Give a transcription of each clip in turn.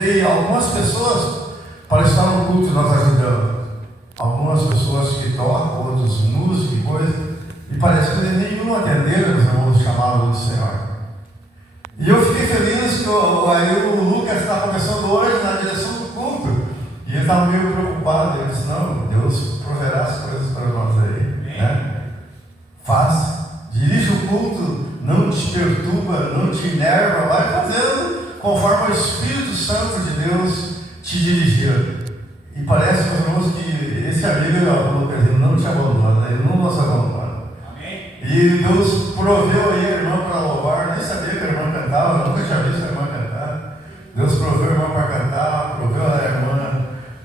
E algumas pessoas, para estar no culto, nós ajudamos. Algumas pessoas que tocam, outros músicos e coisa, e parece que nenhum atenderam os irmãos chamados do Senhor. E eu fiquei feliz que aí o Lucas está começando hoje na direção do culto, e ele estava meio preocupado. Ele disse: não, Deus proverá as coisas para nós aí, né? Faz, dirige o culto, não te perturba, não te enerva, vai fazendo conforme o Espírito Santo de Deus te dirigir. E parece, meus irmãos, que esse amigo, ele não te abandona, ele não nos abandona. Amém. E Deus proveu aí a irmã para louvar, nem sabia que a irmã cantava, nunca tinha visto a irmã cantar. Deus proveu a irmã para cantar, proveu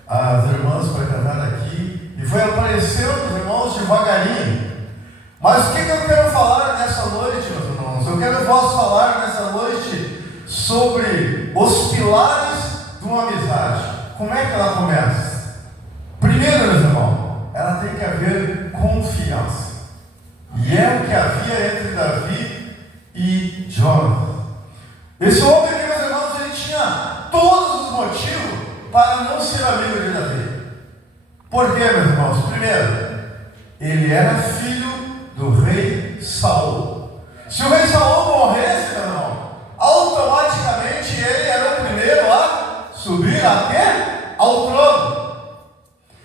as irmãs para cantar aqui, e foi aparecendo os irmãos devagarinho. Mas o que eu quero falar nessa noite, meus irmãos? Eu quero vos falar nessa noite sobre os pilares de uma amizade. Como é que ela começa? Primeiro, meus irmãos, ela tem que haver confiança. E é o que havia entre Davi e Jonathan. Esse homem aqui, meus irmãos, ele tinha todos os motivos para não ser amigo de Davi. Por quê, meus irmãos? Primeiro, ele era filho do rei Saul. Se o rei Saul morresse, meu irmão, automaticamente ele era o primeiro a subir até ao trono.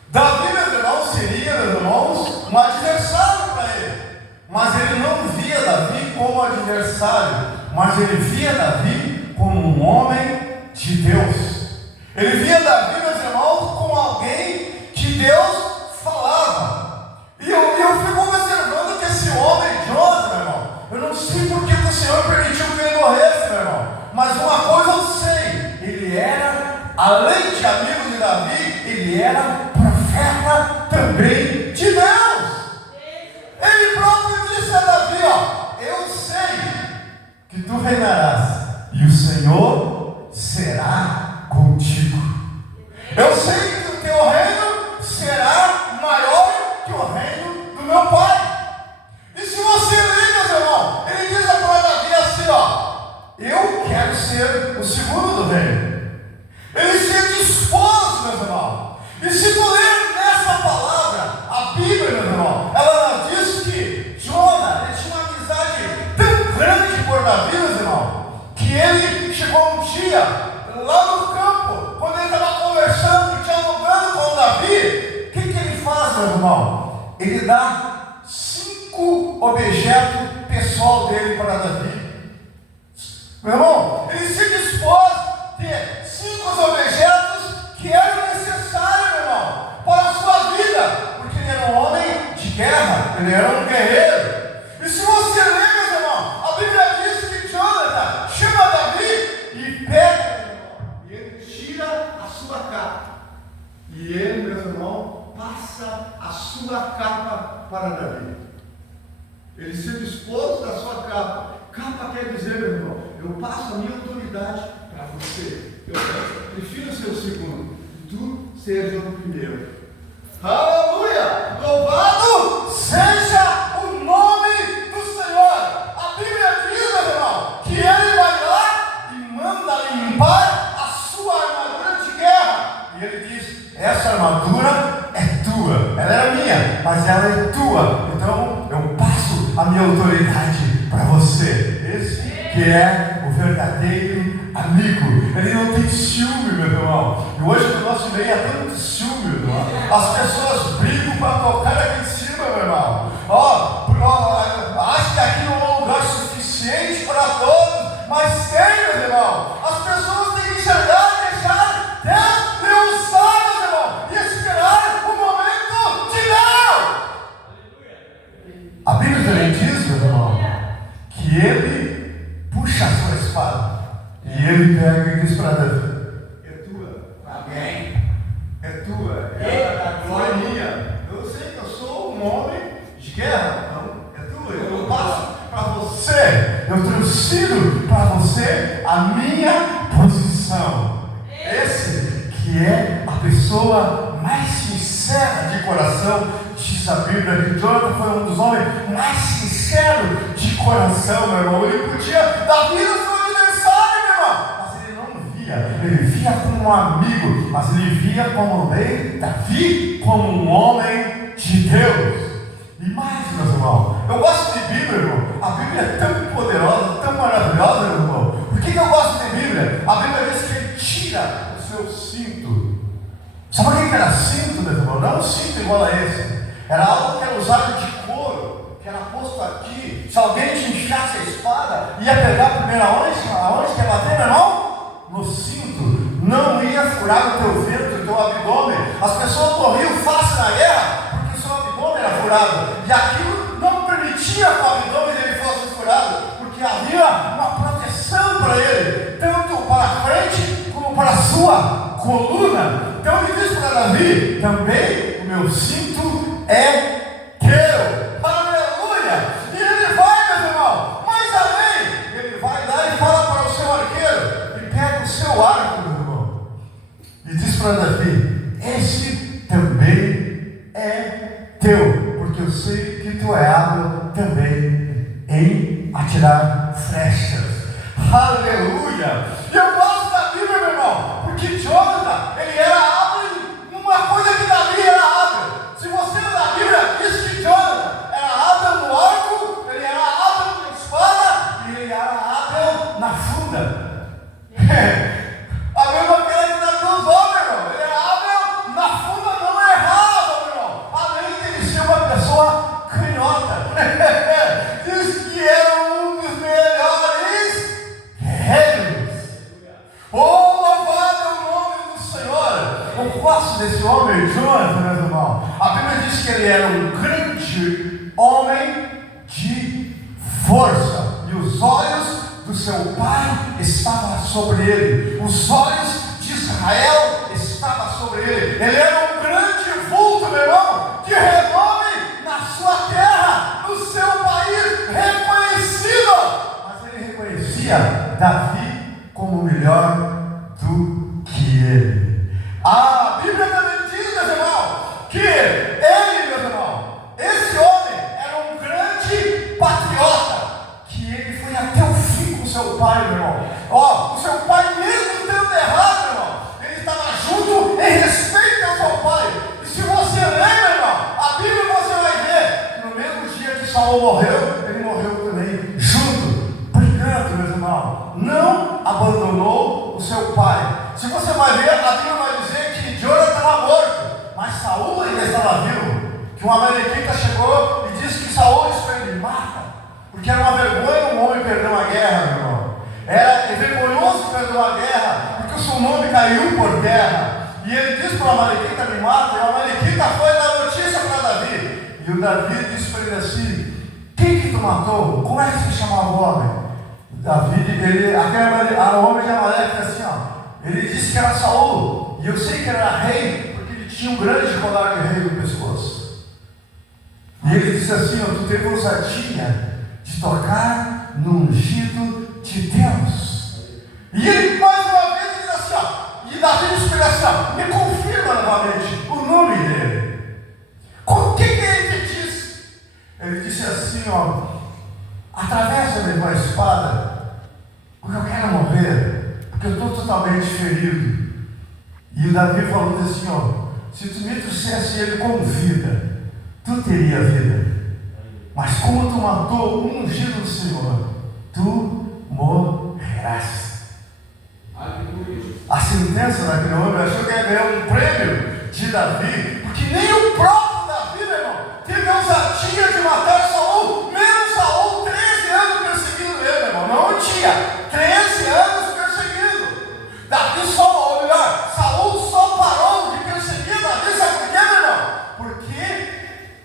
Davi, meus irmãos, seria, meus irmãos, um adversário para ele. Mas ele não via Davi como adversário, mas ele via Davi como um homem de Deus. Ele via Davi, meus irmãos, como alguém que Deus falava. E eu fico observando que esse homem, Jonathan, meu irmão, eu não sei por que o Senhor permitiu que ele morresse, meu irmão, mas uma coisa eu sei: ele era, além de amigo de Davi, ele era profeta também de Deus. Ele próprio disse a Davi: ó, eu sei que tu reinarás e o Senhor será contigo. Eu sei que o teu reino será maior que o reino do meu pai. E se você ler, meus irmãos, ele diz para Davi assim: ó, eu quero ser o segundo do reino. Ele se dispôs, meus irmãos. E se tu ler nessa palavra, a Bíblia, meus irmãos, ela diz que Jonathan, ele tinha uma amizade tão grande por Davi, meus irmãos, que ele chegou um dia lá no campo, quando ele estava conversando, dialogando com Davi. O que ele faz, meu irmão? Ele dá 5 objetos pessoal dele para Davi. Meu irmão, ele se dispôs a ter 5 objetos que eram necessários, meu irmão, para a sua vida, porque ele era um homem de guerra, ele era um guerreiro. E se você ler, meus irmãos, a Bíblia diz que Jonathan chama Davi e pega, meu irmão, e ele tira a sua capa. E ele, meu irmão, passa a sua capa para Davi. Ele se dispôs da sua capa. Capa quer dizer, meu irmão, eu passo a minha autoridade para você. Eu prefiro ser o segundo, tu seja o primeiro. Aleluia! Louvado seja o nome do Senhor. A Bíblia diz, meu irmão, que ele vai lá e manda limpar a sua armadura de guerra. E ele diz: essa armadura é tua. Ela era minha, mas ela é tua. Então eu passo a minha autoridade para você. Esse que é o verdadeiro amigo. Ele não tem ciúme, meu irmão. E hoje no nosso meio há tanto ciúme, meu irmão. As pessoas brigam para tocar aqui em cima, meu irmão. Acho que aqui não é um lugar suficiente para todos, mas tem, meu irmão. As pessoas têm que enxergar e deixar Deus lhe usar, meu irmão, e esperar o momento de Deus. A Bíblia também diz, meu irmão, que ele puxa a sua espada e ele pega e diz para Davi: é tua. Amém. É tua. Não é minha. Eu sei que eu sou um homem de guerra. Não, é tua. Eu passo para você. Eu transfiro para você a minha posição. Esse que é a pessoa mais sincera de coração. Diz a Bíblia que Jonathan foi um dos homens mais sinceros de coração, meu irmão. Ele podia dar vida ao seu adversário, meu irmão, mas ele não via. Ele via via como um amigo, mas ele via como um rei, Davi como um homem de Deus. E mais, meus irmãos, eu gosto de Bíblia, irmão. A Bíblia é tão poderosa, tão maravilhosa, meu irmão. Por que eu gosto de Bíblia? A Bíblia diz que ele tira o seu cinto. Sabe o que era cinto, meu irmão? Não um cinto igual a esse. Era algo que era usado de couro, que era posto aqui. Se alguém te enfiasse a espada, ia pegar primeiro aonde que ia bater, meu irmão? No cinto. Não ia furar o teu ventre, o teu abdômen. As pessoas morriam fácil na guerra, porque o seu abdômen era furado. E aquilo não permitia que o abdômen dele fosse furado, porque havia uma proteção para ele, tanto para a frente como para a sua coluna. Então ele diz para Davi: também o meu cinto é teu. Aleluia! E ele vai, meu irmão, mais além. Ele vai lá e fala para o seu arqueiro, e pega o seu arco, meu irmão, e diz para Davi: esse também é teu, porque eu sei que tu é hábil também em atirar flechas. Aleluia! E eu gosto da Bíblia, meu irmão, porque Jonathan, ele era hábil em uma coisa que Davi era hábil. Se você ler a Bíblia, diz que Jonathan era hábil no arco, ele era hábil na espada e ele era hábil na funda. A mesma coisa que Davi usou, meu irmão. Ele era hábil na funda, não errava, meu irmão. Além de ele ser uma pessoa canhota. Diz que era um dos melhores reinos. Oh, louvado é o nome do Senhor. Eu gosto desse homem, Jonathan, meu irmão. A Bíblia diz que ele era um grande homem de força. E os olhos do seu pai estavam sobre ele. Os olhos de Israel estavam sobre ele. Ele era um grande vulto, meu irmão, de renome na sua terra, no seu país, reconhecido. Mas ele reconhecia Davi como melhor do que ele. A Bíblia também diz, meu irmão, que ele, meu irmão, esse homem era um grande patriota, que ele foi até o fim com seu pai, meu irmão. Ó, o seu pai, mesmo tendo errado, meu irmão, ele estava junto em respeito ao seu pai. E se você ler, meu irmão, a Bíblia, você vai ver que no mesmo dia que Saul morreu, ele morreu também junto, brigando, meu irmão. Não abandonou o seu pai. Se você vai ver, a Bíblia vai dizer que Jonathan estava morto, mas Saul ainda estava vivo. Que um amalekita chegou e disse que Saul disse para ele: mata, porque era uma vergonha um homem perder uma guerra, meu irmão. Era vergonhoso perder uma guerra, porque o seu nome caiu por terra. E ele disse para o amalekita: me mata. E o amalekita foi dar notícia para Davi. E o Davi disse para ele assim: quem que tu matou? Como é que se chamava o homem? Davi, o homem de Amaleque, assim, ó. Ele disse que era Saul. E eu sei que ele era rei, porque ele tinha um grande colar de rei no pescoço. E ele disse assim: ó, tu teve ousadia de tocar no ungido de Deus. E ele mais uma vez diz assim, ó, e Davi disse para ele assim, ó, me confirma novamente o nome dele. O que ele te disse? Ele disse assim, ó, atravessa-me com a espada, porque eu quero morrer, porque eu estou totalmente ferido. E o Davi falou assim, ó, se tu me trouxesse ele com vida, tu teria vida. Mas como tu matou o ungido do Senhor, tu morrerás. A sentença daquele homem achou que ia ganhar um prêmio de Davi, porque nem o próprio Davi, meu irmão, teve a ousadia de matar Saul, mesmo Saul, 13 anos perseguindo ele, meu irmão. Não tinha 13 anos perseguindo. Davi só, ou melhor, Saul só parou de perseguir Davi, sabe por quê, meu irmão? Porque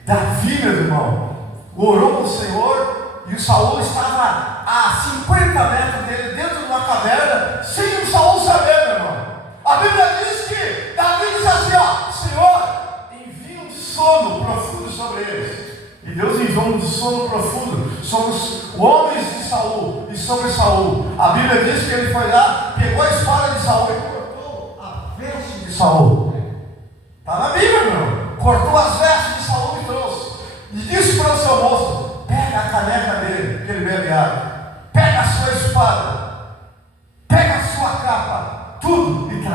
Davi, meu irmão, orou ao Senhor e o Saul estava a 50 metros dele, dentro de uma caverna, sem o Saul saber, meu irmão. A Bíblia diz que Davi diz assim, ó, Senhor, envia um sono profundo sobre eles. E Deus enviou um sono profundo sobre os homens de Saul e sobre Saul. A Bíblia diz que ele foi lá, pegou a espada de Saul e cortou a veste de Saul. Está na Bíblia, meu irmão. Cortou as vestes de Saul e trouxe. E disse para o seu moço, pega a caneca dele, que ele bebe água. Pega a sua espada. Pega a sua capa. Tudo e traz.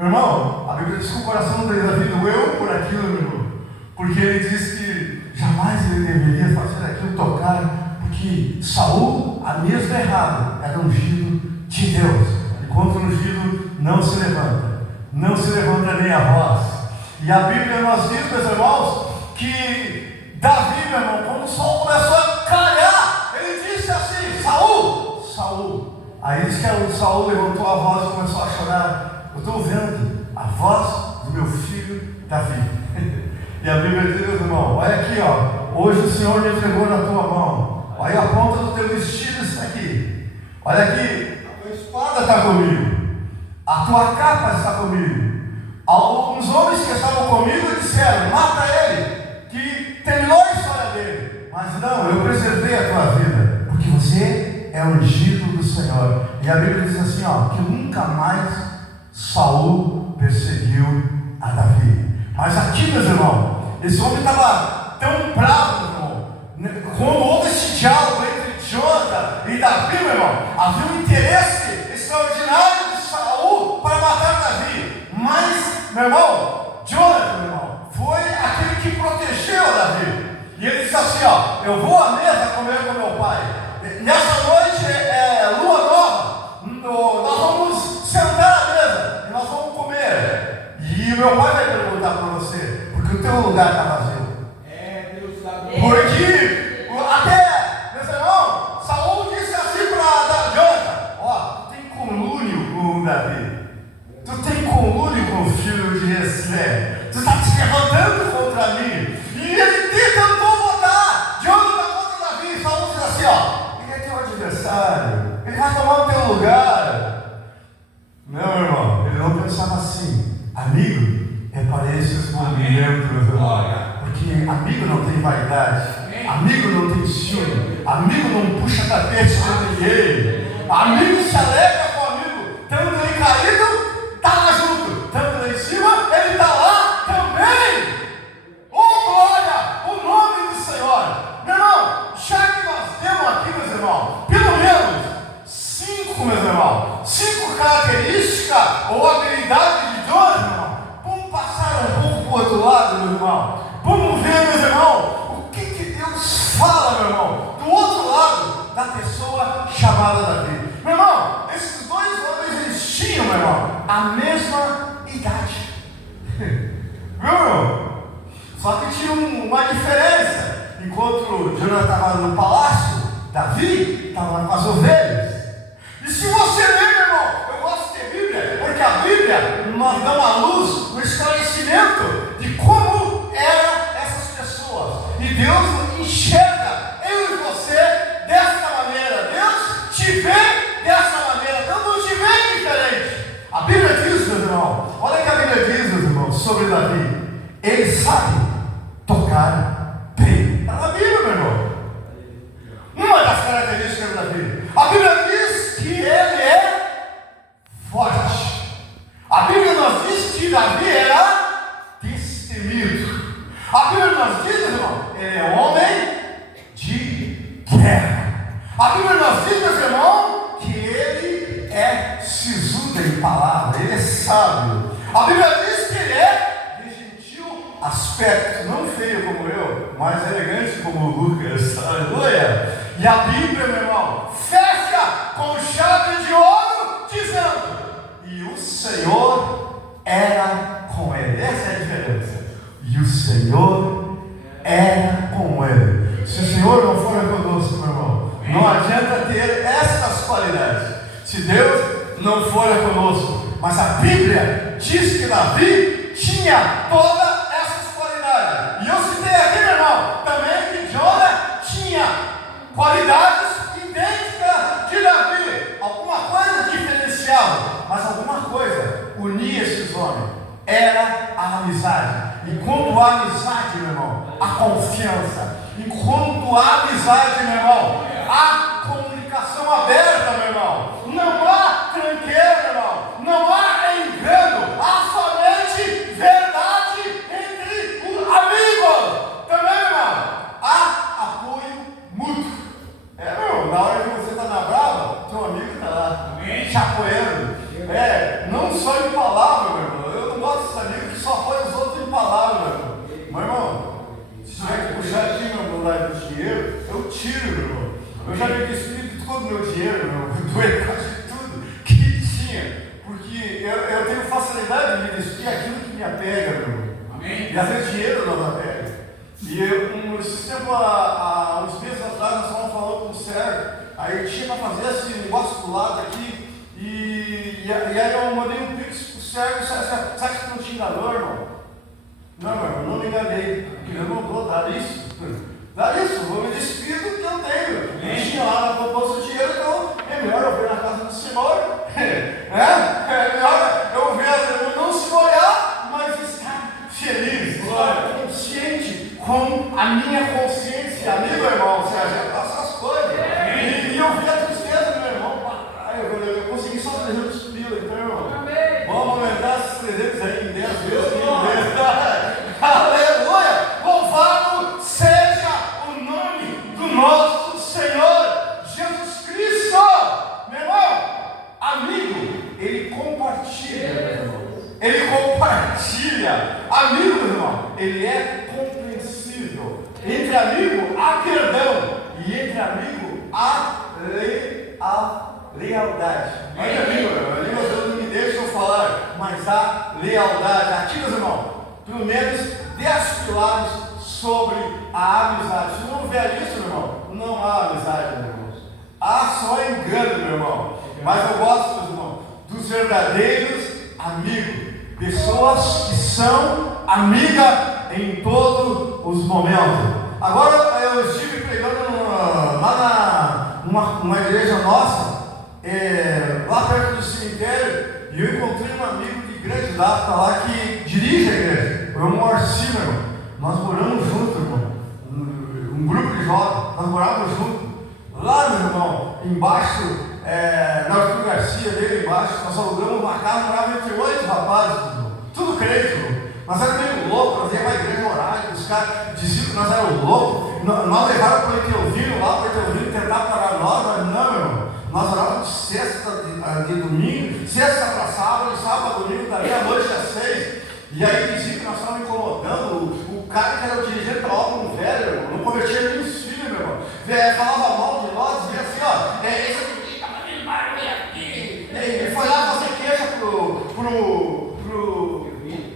Meu irmão, a Bíblia diz que o coração de Davi doeu por aquilo, meu irmão. Porque ele diz que jamais ele deveria fazer aquilo, tocar, porque Saul, a mesma errada, era ungido de Deus. Enquanto o ungido não se levanta nem a voz. E a Bíblia nos diz, meus irmãos, que Davi, meu irmão, quando o sol começou a clarear, ele disse assim: Saul, Saul. Aí diz que o Saul levantou a voz e começou a chorar: eu estou vendo a voz do meu filho Davi. E a Bíblia diz, meu irmão, olha aqui, ó, hoje o Senhor me entregou na tua mão. Olha a ponta do teu vestido está aqui. Olha aqui, a tua espada está comigo. A tua capa está comigo. Alguns homens que estavam comigo disseram: mata ele, que terminou a história dele. Mas não, eu preservei a tua vida, porque você é ungido do Senhor. E a Bíblia diz assim, ó, que nunca mais Saul perseguiu a Davi. Mas aqui, meus irmãos, esse homem estava tão bravo, meu irmão. Quando houve esse diálogo entre Jonathan e Davi, meu irmão, havia um interesse extraordinário de Saul para matar Davi. Mas, meu irmão, Jonathan, meu irmão, foi aquele que protegeu Davi. E ele disse assim, ó: eu vou à mesa comer com meu pai. Nessa noite é lua nova. Nós vamos sentar à mesa e nós vamos comer. E o meu pai vai perguntar para você, porque o teu lugar está vazio. Deus está bem. Porque até, meus irmãos, Saul disse assim para Jonathan: ó, tu tem conluio com Davi. Tu tem conluio com o filho de Jessé. Tu está te levantando contra mim. E ele tentou botar Jonathan contra Davi. Saul diz assim, ó: ele é teu adversário, ele vai tomar o teu lugar. Não, meu irmão, ele não pensava assim. Amigo é para esses movimentos, meus irmãos. Porque amigo não tem vaidade, amigo não tem ciúme, amigo não puxa tapete de ninguém. Amigo se alegra com o amigo, tanto ele caído, está lá junto, tanto lá em cima, ele está lá também. Oh glória, o nome do Senhor. Meu irmão, já que nós temos aqui, meus irmãos, pelo menos 5 características ou habilidades de Deus, meu irmão, vamos passar um pouco para o outro lado, meu irmão. Vamos ver, meus irmãos, o que Deus fala, meu irmão, do outro lado da pessoa chamada Davi. Meu irmão, esses dois homens, eles tinham, meu irmão, a mesma idade. Meu irmão? Só que tinha uma diferença. Enquanto Jonathan estava no palácio, Davi estava lá com as ovelhas. E se você ler, meu irmão, eu gosto de Bíblia, porque a Bíblia nos dá uma luz, um esclarecimento de como eram essas pessoas. E Deus enxerga eu e você dessa maneira. Deus te vê dessa maneira. Deus não te vê diferente. A Bíblia diz, meus irmãos, olha o que a Bíblia diz, meus irmãos, sobre Davi. Ele sabe tocar bem. Está na Bíblia, meu irmão. Uma das características de Davi. A Bíblia diz que ele é forte. A Bíblia nos diz que Davi era destemido. A Bíblia nos diz, meu irmão, ele é homem de guerra. A Bíblia nos diz, meu irmão, que ele é sisudo em palavra, ele é sábio. A Bíblia diz que ele é de gentil aspecto, não feio como eu, mas elegante como o Lucas. Aleluia! E a Bíblia, meu irmão, fecha com chave de ouro, dizendo: e o Senhor era com ele. Essa é a diferença. E o Senhor era com ele. Se o Senhor não for conosco, meu irmão, não adianta ter essas qualidades. Se Deus não for conosco. Mas a Bíblia diz que Davi tinha todas essas qualidades. E eu citei aqui, meu irmão, também que Jonathan tinha qualidades idênticas de Davi. Alguma coisa diferenciava, mas alguma coisa unia esses homens. Era a amizade. Enquanto há amizade, meu irmão, a confiança. Enquanto há amizade, meu irmão, há comunicação aberta, meu irmão. Não há tranqueira, meu irmão. Não há engano. Há somente verdade entre os amigos. Também, meu irmão, há apoio mútuo. Meu irmão, na hora que você está na brava, seu amigo está lá, te apoiando. Não só em palavra, meu irmão, meu dinheiro, doei quase tudo que tinha, porque eu tenho facilidade de me decidir aquilo que me apega, Amém. E às vezes dinheiro não me apega. E esse tempo, há uns meses atrás, nós estávamos falando com o Sérgio, aí tinha para fazer esse negócio do lado aqui, e aí eu mandei um pix pro Sérgio. Sabe que não te enganou, irmão? Não, meu irmão, não me enganei, porque eu não vou dar isso. Dá isso, vou me despedir do que eu tenho. Eu tinha lá na poupança dinheiro, então é melhor eu ver na casa do Senhor. É melhor eu ver, eu não se molhar, mas estar feliz, estar consciente com a minha consciência. Amigo, irmão, você já passa as coisas. E eu vi a tristeza do meu irmão. Eu consegui só 300 pila, então, irmão. Vamos aumentar esses 300 aí em 10 vezes. Aleluia! Louvado seja o nome do nosso Senhor Jesus Cristo! Meu irmão, amigo, ele compartilha, meu irmão. Ele compartilha. Amigo, meu irmão, ele é compreensível. Entre amigo há perdão, e entre amigo há lealdade. Mas amigo, ali você não me deixa eu falar, mas há lealdade. Aqui, meus irmãos, pelo menos 10 pilares sobre a amizade. Se não houver isso, meu irmão, não há amizade, meu irmão. Há só engano, meu irmão. Mas eu gosto, meus irmãos, dos verdadeiros amigos. Pessoas que são amigas em todos os momentos. Agora eu estive pregando lá numa igreja nossa, lá perto do cemitério, e eu encontrei um amigo de grande data lá que dirige a igreja. O irmão Arci, meu irmão. Nós moramos juntos, irmão. Um grupo de jovens, nós morávamos juntos. Lá, meu irmão, embaixo, na Arthur Garcia dele embaixo, nós alugamos uma casa, morava entre 8 rapazes, irmão. Tudo crente, irmão. Nós éramos meio loucos, nós íamos à igreja orar, os caras diziam que nós éramos loucos. Nós levaram para o Etelvino lá, para o Etelvino tentar parar nós, mas não, meu irmão. Nós orávamos de sexta de domingo, sexta para sábado, sábado a domingo, da meia-noite às 6. E aí dizia que nós estávamos incomodando o cara que era o dirigente da obra, um velho, meu irmão, não convertia nem os filhos, meu irmão. Falava mal de nós, dizia assim, ó, esse aqui está fazendo barulho aqui. Ele foi lá fazer queixa pro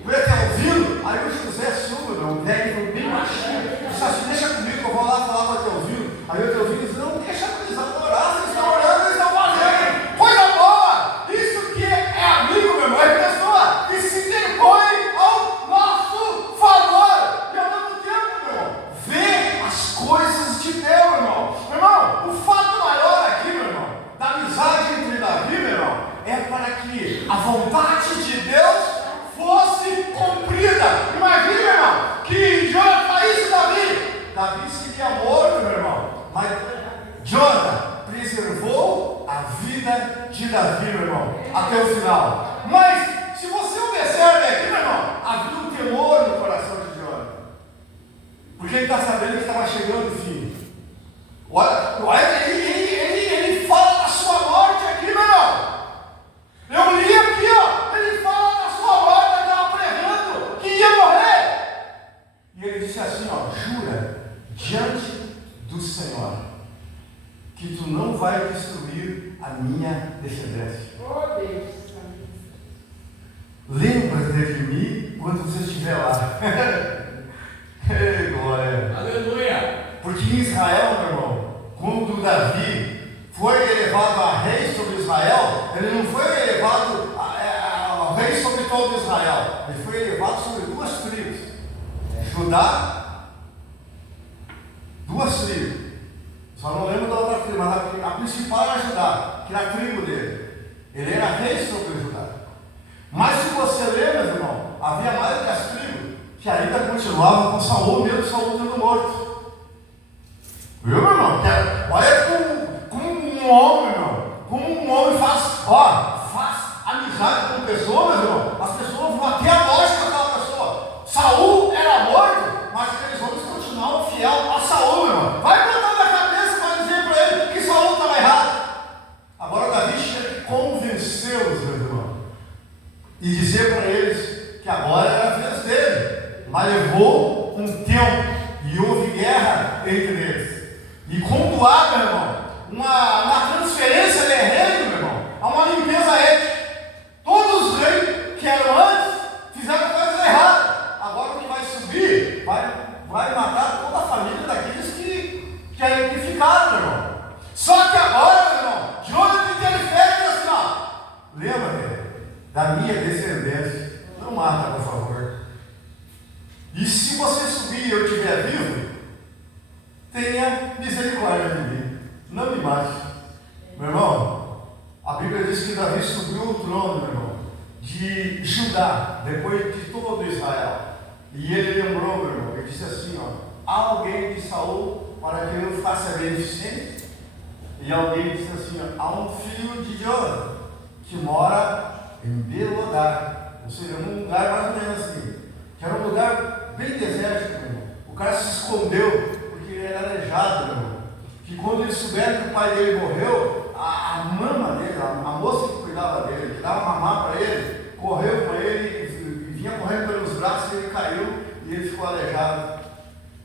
Etelvino. Aí o José Silva, meu irmão, velho, bem machinho, disse assim, deixa comigo que eu vou lá falar com o Etelvino. Aí o Etelvino disse, não, deixa eles adorar, vocês estão orando, eles estão fazendo. Coisa boa! Isso que é amigo, meu irmão, é pessoa que se interpõe ao nosso favor. E ao mesmo tempo, meu irmão, vê as coisas de Deus, meu irmão. Meu irmão, o fato maior aqui, meu irmão, da amizade entre Davi, meu irmão, é para que a vontade de Deus fosse cumprida. Imagina, meu irmão, que Jonathan faísse Davi seria morto, meu irmão, mas Jonathan preservou a vida de Davi, meu irmão, até o final. Mas se você observa aqui, meu irmão, havia um temor no coração de Jonathan, porque ele está sabendo que estava chegando o fim. Olha, ele fala da sua morte aqui, meu irmão. Eu li aqui, ó, ele fala da sua morte, ele estava pregando que ia morrer. E ele disse assim, ó, jura diante do Senhor que tu não vai destruir a minha descendência. Oh, Deus. Lembra-te de mim quando você estiver lá. Ei, glória. Aleluia. Porque em Israel, meu irmão, quando Davi foi elevado a rei sobre Israel, ele não foi elevado a rei sobre todo Israel. Ele foi elevado sobre 2 tribos. Judá, 2 tribos. Só não lembro da outra tribo, mas a principal era Judá, que era a tribo dele. Ele era rei sobre Judá. Mas se você lê, meu irmão, havia mais de 10 tribos que ainda continuavam com Saul, mesmo Saul tendo morto. Viu, meu irmão? Olha como um homem, meu irmão, como um homem faz amizade com pessoas, meu irmão. As pessoas vão até a morte com aquela pessoa. Saul era morto, mas aqueles homens continuavam fiel a Saul, meu irmão. Vai botar na cabeça para dizer para ele que Saul estava errado. Agora Davi tinha que convencê-los, meu irmão, e dizer para eles que agora era a vez dele. Mas levou um tempo e houve guerra entre eles. E quando há, meu irmão, uma transferência de reino, meu irmão, há uma limpeza ética. Todos os reis que eram antes fizeram coisas erradas. Agora o que vai subir vai matar toda a família daqueles que ficaram, meu irmão. Só que agora, meu irmão, Jonathan interfere assim, ó. Lembra-te da minha descendência. Não mata, por favor. E se você subir e eu estiver vivo, tenha misericórdia de mim. Não me mate. Meu irmão, a Bíblia diz que Davi subiu ao trono, meu irmão, de Judá, depois de todo Israel. E ele lembrou, meu irmão, ele disse assim, ó: há alguém de Saul para que eu faça beneficente? E alguém disse assim, ó: há um filho de Jonathan que mora em Belodá, ou seja, num lugar mais ou menos assim, que era um lugar bem desértico, meu irmão. O cara se escondeu porque ele era aleijado, meu irmão. Que quando eles souberam que o pai dele morreu, a mama dele, a moça que cuidava dele, que dava mamar para ele, correu para ele e vinha correndo pelos braços, e ele caiu e ele ficou aleijado.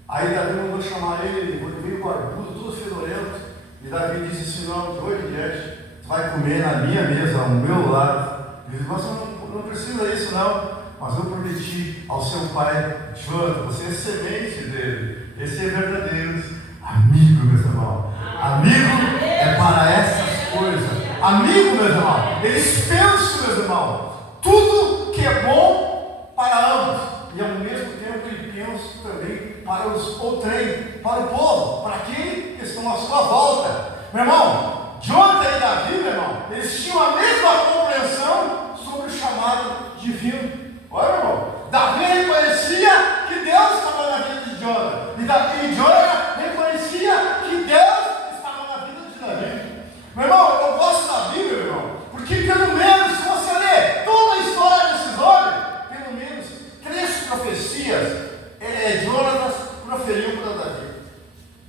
Aí Davi mandou chamar ele, quando veio barbudo, tudo fedorento, e Davi disse assim: não, de hoje em diante, tu vai comer na minha mesa, ao meu lado. Ele disse: mas não precisa disso não, mas eu prometi ao seu pai, Jonathan, você é semente dele, esse é verdadeiro amigo, meus irmãos. Amigo é para essas coisas. Amigo, meus irmãos, eles pensam, meus irmãos, tudo que é bom para ambos, e ao mesmo tempo ele pensa também para os outrem, para o povo, para aqueles que estão à sua volta. Meu irmão, Jonathan e Davi, meu irmão, eles tinham a mesma compreensão sobre o chamado divino. Olha, meu irmão, Davi reconhecia que Deus estava na vida de Jonathan, e Jonathan reconhecia que Deus estava na vida de Davi. Meu irmão, eu gosto da Bíblia, meu irmão, porque pelo menos, se você ler toda a história desses homens, pelo menos 3 profecias Jonatas proferiu para Davi.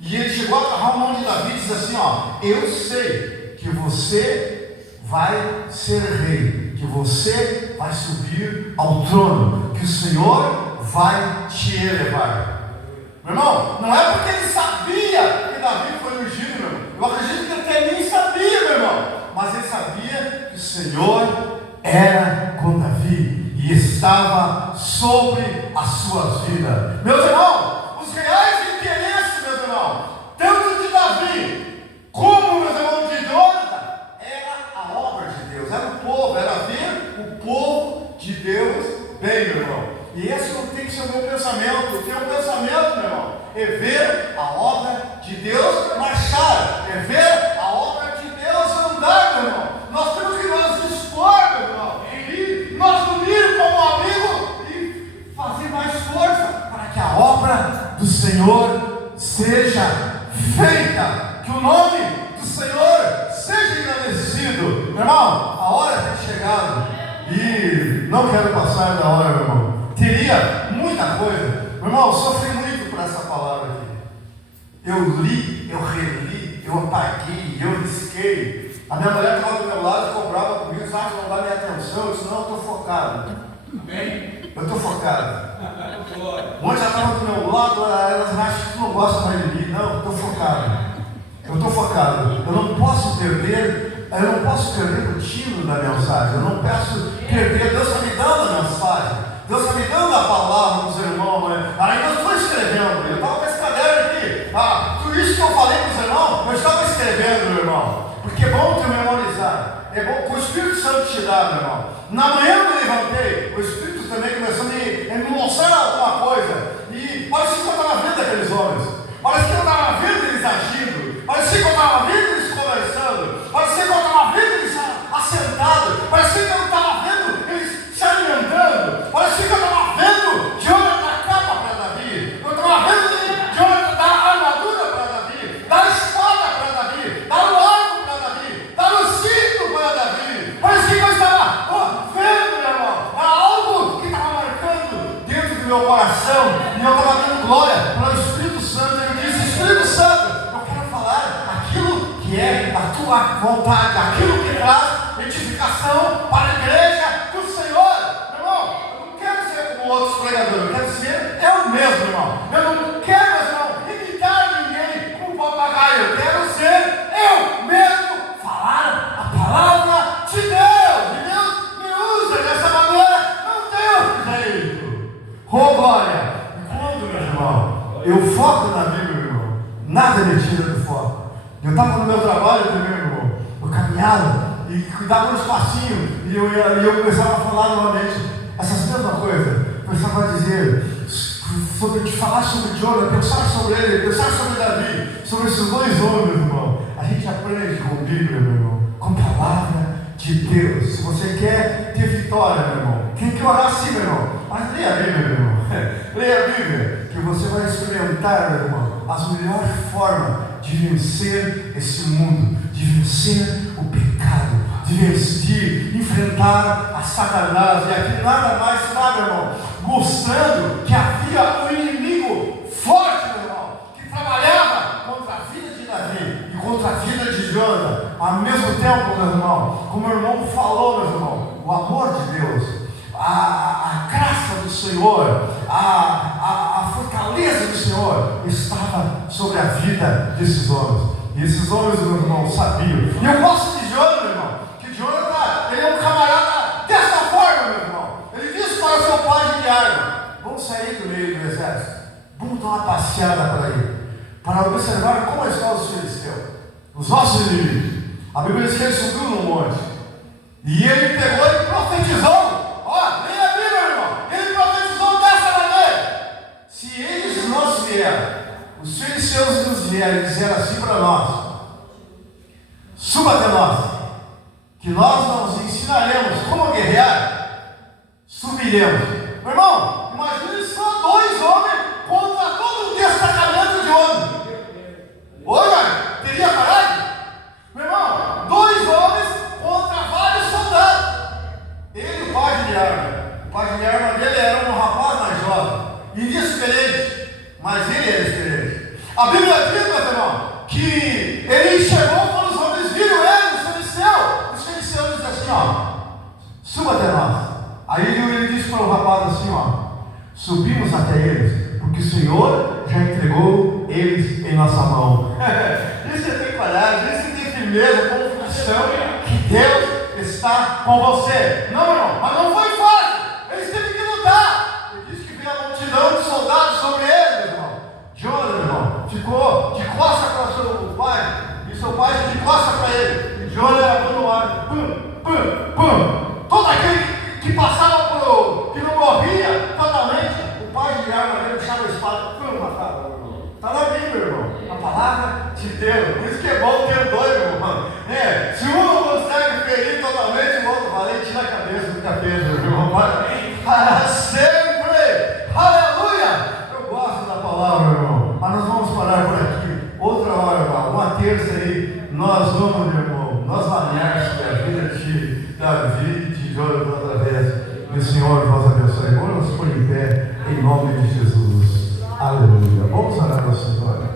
E ele chegou a agarrar a mão de Davi e disse assim, ó: eu sei que você vai ser rei, que você vai subir ao trono, que o Senhor vai te elevar. Meu irmão, não é porque ele sabia que Davi foi ungido, meu irmão. Eu acredito que ele até nem sabia, meu irmão, mas ele sabia que o Senhor era com Davi e estava sobre as suas vidas. Meus irmãos, os reais interesses, meus irmãos, tanto de Davi como, meus irmãos, de Jonathan, era a obra de Deus, era o povo, era ver o povo de Deus bem, meu irmão. E esse não tem que ser o meu pensamento. O teu pensamento, meu irmão, é ver a obra de Deus marchar, é ver a obra de Deus andar, meu irmão. Nós temos que nos dispor, meu irmão, e nós unir como amigo e fazer mais força para que a obra do Senhor seja feita, que o nome do Senhor seja engrandecido. Meu irmão, a hora tem chegado e não quero passar da hora, meu irmão. Teria muita coisa. Meu irmão, eu sofri muito por essa palavra aqui. Eu li, eu reli, eu apaguei, eu risquei. A minha mulher estava do meu lado e cobrava comigo, sabe, não dá minha atenção. Eu disse: não, eu estou focado. Eu estou focado. Ontem ela estava do meu lado, elas acham que tu não gosta mais de mim. Não, eu estou focado. Eu estou focado. Eu não posso perder o tiro da mensagem. Eu não posso perder. Deus está me dando a mensagem. Deus está me dando a palavra para os irmãos, né? Aí eu estou escrevendo, eu estava com esse caderno aqui. Tudo isso que eu falei para os irmãos, eu estava escrevendo, meu irmão. Porque é bom te memorizar. É bom que o Espírito Santo te dá, meu irmão. Na manhã eu me levantei, o Espírito também começou a me mostrar alguma coisa. E parecia que eu estava vendo aqueles homens. Parecia que eu estava vendo eles agindo. Parecia que eu estava vendo eles conversando. Parecia que eu estava vendo eles assentados. Parecia que eu estava vendo eles se alimentando. Parecia que eu estava vendo Jonathan dar capa para Davi. Eu estava vendo Jonathan dar armadura para Davi, dar espada para Davi, dar o arco para Davi, dar o cinto para Davi. Parecia que eu estava vendo, meu irmão, algo que estava marcando dentro do meu coração. E eu estava dando glória para o Espírito Santo. Ele disse: Espírito Santo, eu quero falar aquilo que é a tua vontade, aquilo que traz edificação para a igreja do Senhor. Meu irmão, eu não quero ser como outros pregadores, eu quero ser eu mesmo, irmão. Eu não quero, meu irmão, imitar ninguém como papagaio, eu quero ser eu. foco na Bíblia, meu irmão. Nada me tira do foco. Eu estava no meu trabalho também, meu irmão. Eu caminhava e cuidava dos passinhos. E eu começava a falar novamente essas mesmas coisas. Começava a dizer de falar sobre Jonathan, pensar sobre ele, pensar sobre Davi, sobre esses dois homens, meu irmão. A gente aprende com a Bíblia, meu irmão, com a palavra de Deus. Se você quer ter vitória, meu irmão, tem que orar assim, meu irmão. Mas leia a Bíblia, meu irmão. Leia a Bíblia, que você vai experimentar, meu irmão, as melhores formas de vencer esse mundo, de vencer o pecado, de enfrentar a Satanás. E aqui nada mais está, meu irmão, mostrando que havia um inimigo forte, meu irmão, que trabalhava contra a vida de Davi e contra a vida de Jonathan. Ao mesmo tempo, meu irmão, como o irmão falou, meu irmão, o amor de Deus, a graça do Senhor, a fortaleza do Senhor estava sobre a vida desses homens. E esses homens, meu irmão, sabiam. E eu gosto de Jonathan, meu irmão, que Jonathan, ele é um camarada dessa forma, meu irmão. Ele disse para o seu pai de arma: vamos sair do meio do exército, vamos dar uma passeada por aí, para observar como estão os filisteus, os nossos inimigos. A Bíblia diz que ele subiu num monte, e ele pegou e profetizou. Ó, leia a Bíblia, meu irmão. Ele profetizou dessa maneira: se eles nos vierem, os filisteus nos vierem dizer assim para nós: suba até nós, que nós nos ensinaremos como guerrear, subiremos. Meu irmão, imagine só dois homens contra todo um destacamento de homens. Olha, teria coragem? Meu irmão, dois homens contra vários soldados. Ele e o pai de arma. O pai de arma dele era um rapaz mais jovem, inexperiente, mas ele era experiente. A Bíblia diz, meu irmão, que ele enxergou quando os homens viram ele, os filisteus dizem assim: ó, suba até nós. Aí ele disse para o rapaz assim: ó, subimos até eles, porque o Senhor já entregou eles em nossa mão. Isso você tem coragem, isso você tem firmeza, convicção que Deus está com você. Não, irmão, mas não foi fácil. Eles teve que lutar. Ele disse que veio a multidão de soldados sobre eles, meu irmão. Jonathan, meu irmão, ficou de costas para seu pai, e seu pai de costas para ele. E Jonathan era todo o ar, todo aquele que passava por, que não morria totalmente, o pai de arma dele puxava a espada, matava. Está na Bíblia, irmão, a palavra de Deus. Por isso que é bom ter dois, meu irmão. Se um não consegue ferir totalmente, o outro vai e tira a cabeça do capeta, meu irmão. Para sempre, aleluia. Eu gosto da palavra, meu irmão, mas nós vamos parar por aqui. Outra hora, irmão, uma terça aí, nós vamos, meu irmão, nós valemos sobre a vida de Davi e de Jonathan outra vez. E o Senhor vos abençoe. Vamos nos pôr em pé, em nome de Jesus. Aleluia. Vamos orar ao Senhor.